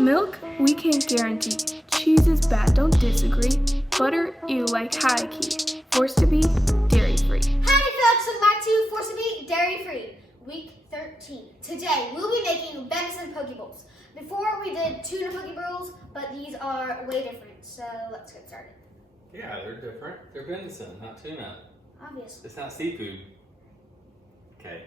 Milk, we can't guarantee. Cheese is bad, don't disagree. Butter, ew, like high key. Forced to be dairy free. Howdy folks, welcome back to Forced to Be Dairy Free, week 13. Today, we'll be making venison poke bowls. Before we did tuna poke bowls, but these are way different, so let's get started. Yeah, they're different. They're venison, not tuna. Obviously. It's not seafood. Okay.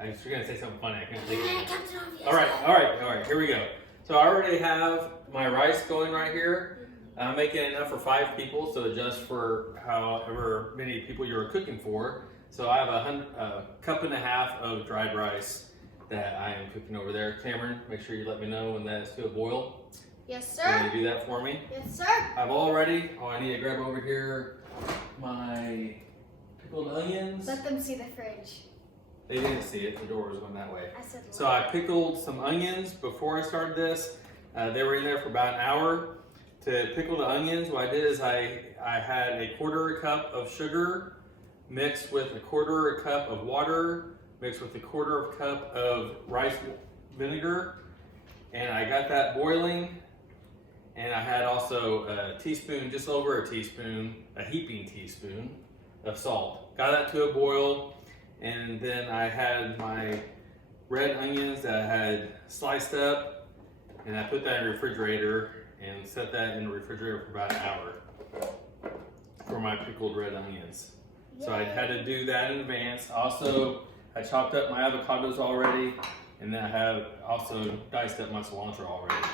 I was going to say something funny. I couldn't think of it. Captain Obvious. All right. Here we go. So I already have my rice going right here. I'm making enough for 5 people, so adjust for however many people you're cooking for. So I have a cup and a half of dried rice that I am cooking over there. Cameron, make sure you let me know when that is to a boil. Yes, Can sir. you do that for me? Yes, sir. I need to grab over here my pickled onions. Let them see the fridge. They didn't see it, the door was going that way. I said So I pickled some onions before I started this. They were in there for about an hour. To pickle the onions, what I did is I had a 1/4 cup of sugar mixed with a 1/4 cup of water, mixed with a 1/4 cup of rice vinegar, and I got that boiling. And I had also a teaspoon, just over a teaspoon, a heaping teaspoon of salt. Got that to a boil, and then I had my red onions that I had sliced up, and I put that in the refrigerator and set that in the refrigerator for about an hour for my pickled red onions. Yay. So I had to do that in advance. Also, I chopped up my avocados already, and then I have also diced up my cilantro already.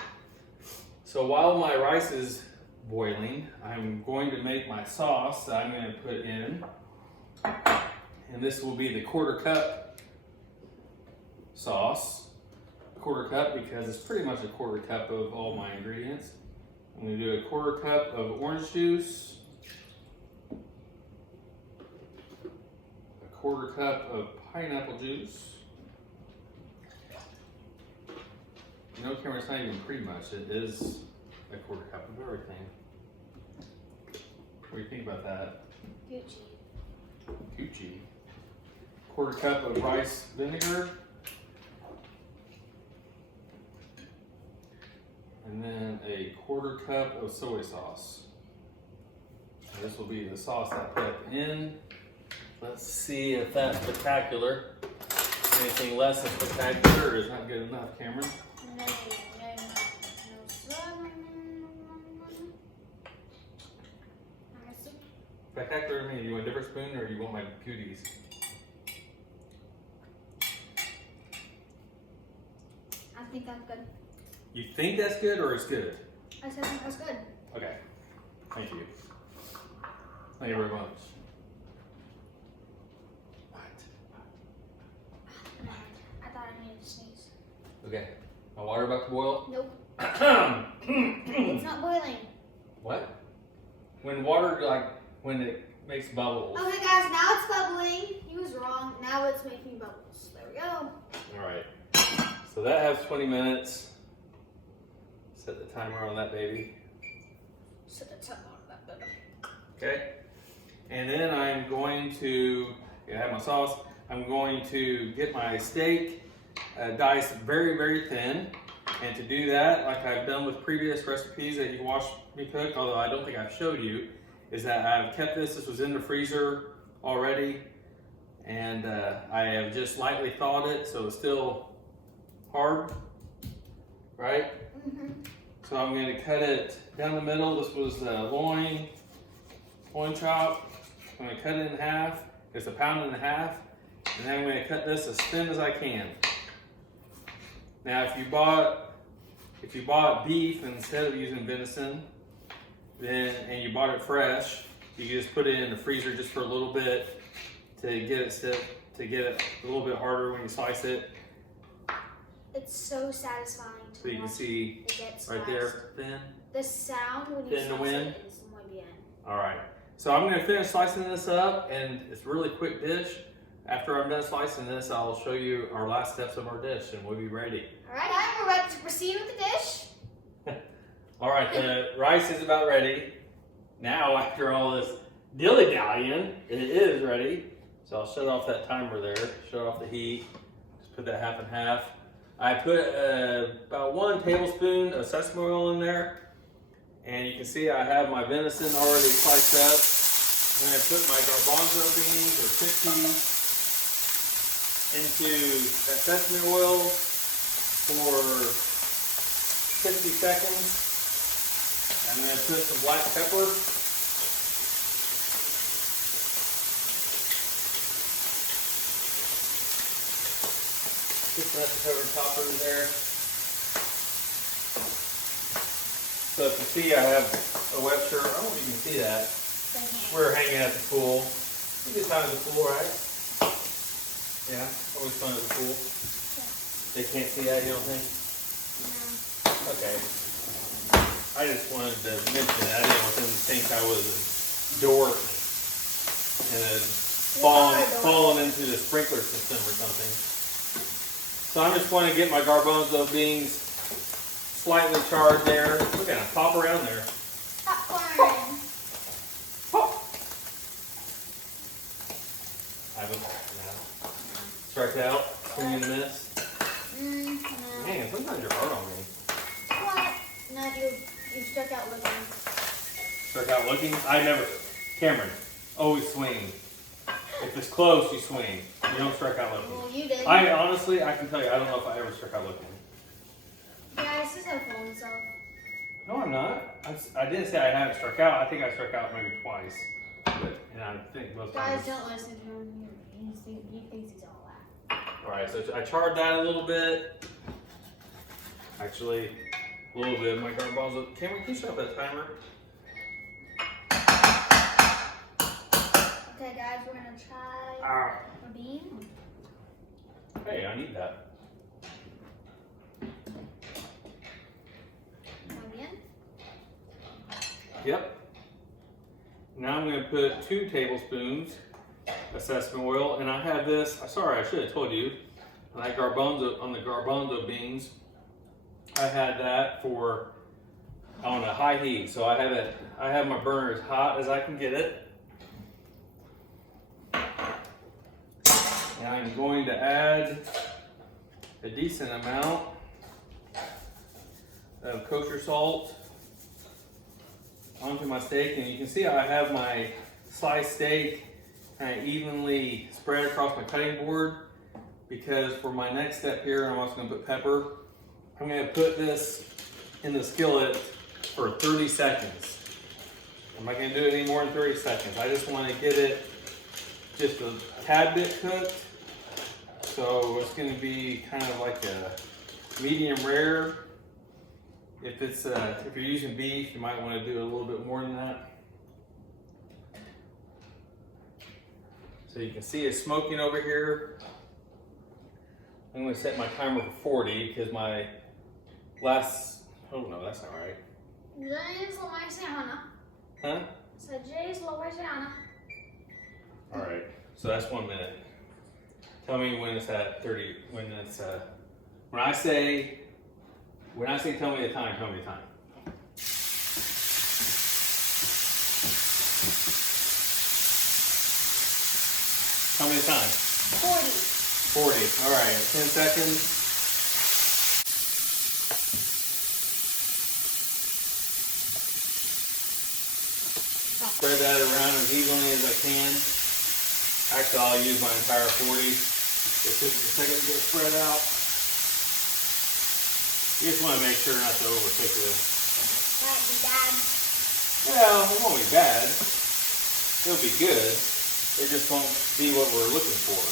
So while my rice is boiling, I'm going to make my sauce that I'm going to put in. And this will be the 1/4 cup sauce. 1/4 cup because it's pretty much a 1/4 cup of all my ingredients. I'm going to do a 1/4 cup of orange juice. A 1/4 cup of pineapple juice. You know, Cameron, it's not even pretty much. It is a 1/4 cup of everything. What do you think about that? Gucci. 1/4 cup of rice vinegar. And then a 1/4 cup of soy sauce. And this will be the sauce I put in. Let's see if that's spectacular. Anything less than spectacular is not good enough, Cameron. No, Spectacular to me. Do you want a different spoon or do you want my cuties? I think that's good. You think that's good or it's good? I said that's good. Okay. Thank you. Thank you very much. What? I thought I needed to sneeze. Okay. My water about to boil? Nope. It's not boiling. What? When water, when it makes bubbles. Okay guys, now it's bubbling. He was wrong. Now it's making bubbles. There we go. Alright. So that has 20 minutes. Set the timer on that baby. Set the timer on that baby. Okay. And then I'm going to, I have my sauce. I'm going to get my steak diced very, very thin. And to do that, like I've done with previous recipes that you watched me cook, although I don't think I've showed you, is that I've kept this was in the freezer already, and I have just lightly thawed it, so it's still hard, right? Mm-hmm. So I'm going to cut it down the middle. This was loin chop. I'm going to cut it in half. It's 1.5 pounds, and then I'm going to cut this as thin as I can. Now, if you bought beef instead of using venison, and you bought it fresh, you can just put it in the freezer just for a little bit to get it a little bit harder when you slice it. It's so satisfying to So you can watch see it get right sliced. there, thin. The sound when you Thin to slice win. it is muy bien. All right. So I'm going to finish slicing this up, and it's a really quick dish. After I'm done slicing this, I'll show you our last steps of our dish, and we'll be ready. All right, we're ready to proceed with the dish. All right, the rice is about ready. Now, after all this dilly-dallying, it is ready. So I'll shut off that timer there, shut off the heat, just put that half and half. I put about 1 tablespoon of sesame oil in there. And you can see I have my venison already sliced up. I'm going to put my garbanzo beans or chickpeas into that sesame oil for 60 seconds. I'm going to put some black pepper. Just let the pepper topper in there. So if you see, I have a web shirt. I don't know if you can see that. We're hanging at the pool. You get time at the pool, right? Yeah, always fun at the pool. Yeah. They can't see that, you don't think? No. Okay. I just wanted to mention that. I didn't want them to think I was a dork and had fallen into the sprinkler system or something. So I'm just going to get my garbanzo beans slightly charred there. Look at them, pop around there. Popcorn. Pop. I was strike out, swing and miss. No. Man, sometimes you're hard on me. What? No, you struck out looking. Strike out looking? I never. Cameron, always swing. If it's close, you swing. You don't strike out looking. Well, you did. I honestly, I can tell you, I don't know if I ever struck out looking. Guys, this is how phone stuff. No, I'm not. I didn't say I haven't struck out. I think I struck out maybe twice. But, and I think most Guys, times. don't listen to him. He thinks he's all that. Alright, so I charred that a little bit. Actually, a little bit. My garbanzo. Cameron, can you shut up that timer? Okay, guys, we're gonna try a bean. Hey, I need that. Again. Yep. Now I'm going to put 2 tablespoons of sesame oil, and I have this. Sorry, I should have told you. On the garbanzo beans, I had that for on a high heat, so I have it. I have my burner as hot as I can get it. And I'm going to add a decent amount of kosher salt onto my steak, and you can see I have my sliced steak kind of evenly spread across my cutting board, because for my next step here, I'm also going to put pepper. I'm going to put this in the skillet for 30 seconds. I'm not going to do it any more than 30 seconds. I just want to get it just a tad bit cooked. So it's going to be kind of like a medium rare. If you're using beef, you might want to do a little bit more than that. So you can see it's smoking over here. I'm going to set my timer for 40 because my last. Oh no, that's not right. Huh? All right. So that's 1 minute. Tell me when it's at 30. When I say tell me the time, tell me the time. Tell me the time. 40. 40. All right. 10 seconds. Spread that around as evenly as I can. Actually, I'll use my entire 40. Just take a second to get it spread out. You just want to make sure not to overcook this. That'd be bad. Well, it won't be bad. It'll be good. It just won't be what we're looking for.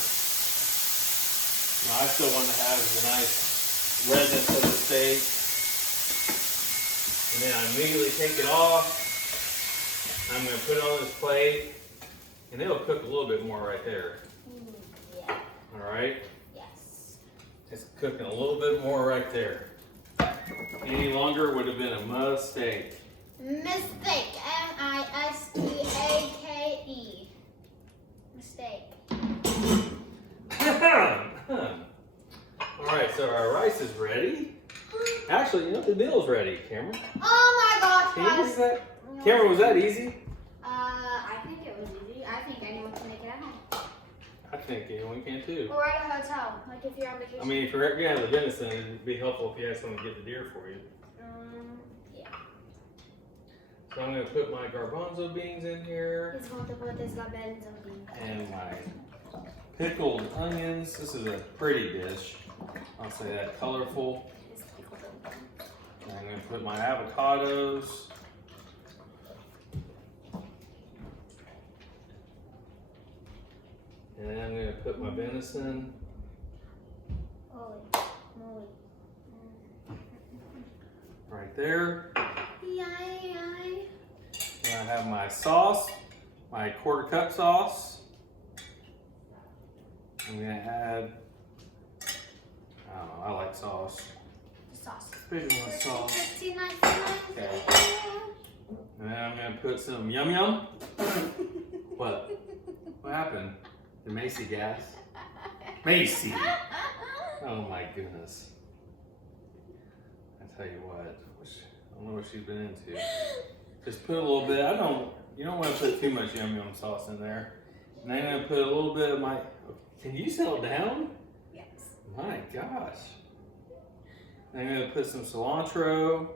Now, I still want to have the nice redness of the steak. And then I immediately take it off. I'm going to put it on this plate. And it'll cook a little bit more right there. Yeah. All right? Yes. It's cooking a little bit more right there. Any longer would have been a mistake. Mistake. M-I-S-T-A-K-E. Mistake. All right, so our rice is ready. Actually, you know, the meal's ready, Cameron. Oh my gosh, Can you guys. believe that? Cameron, was that easy? I think it was easy. I think anyone can make it at home. I picnic, you know, we can too. Or at a hotel, like if you're on vacation. I mean, if you're gonna have the venison, it'd be helpful if you had someone to get the deer for you. Yeah. So I'm gonna put my garbanzo beans in here. He's going to put his garbanzo beans. And my pickled onions. This is a pretty dish. I'll say that, colorful. And I'm gonna put my avocados. And then I'm gonna put my venison. Holy moly. Right there. Yay. And I have my sauce, my 1/4 cup sauce. I'm gonna add, I don't know, I like sauce. Sauce. Especially my sauce. $15.99. Okay. And then I'm gonna put some yum yum. What? What happened? Did Macy gas? Macy! Oh my goodness. I tell you what, I don't know what she's been into. Just put a little bit, you don't want to put too much yum yum sauce in there. And then I'm gonna put a little bit of my, can you settle down? Yes. My gosh. And I'm gonna put some cilantro.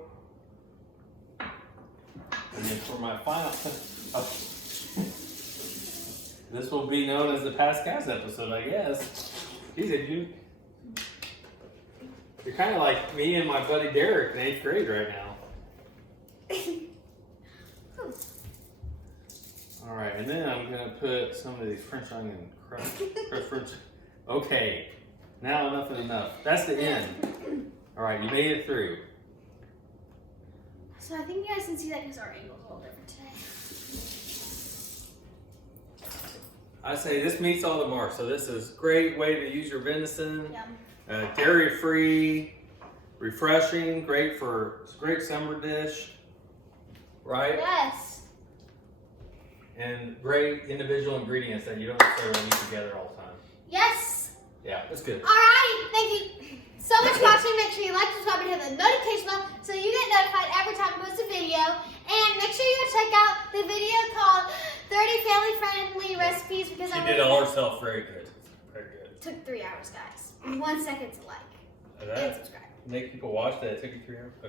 And then for my final, this will be known as the Past Gas episode, I guess. Geez, you're kind of like me and my buddy Derek in 8th grade right now. All right, and then I'm gonna put some of these French onion crushed French. Okay, now enough is enough. That's the end. All right, you made it through. So I think you guys can see that because our angle's a little different today. I say this meets all the marks. So this is a great way to use your venison. Yum. Dairy-free, refreshing, great summer dish, right? Yes. And great individual ingredients that you don't necessarily need together all the time. Yes. Yeah, that's good. Alright, thank you so much for watching. Make sure you like, subscribe, and hit the notification bell so you get notified every time I post a video. And make sure you check out the video called 30 family-friendly recipes because She did all herself very good. Very good. It took 3 hours, guys. 1 second to like and subscribe. Make people watch that. It took you 3 hours. Okay.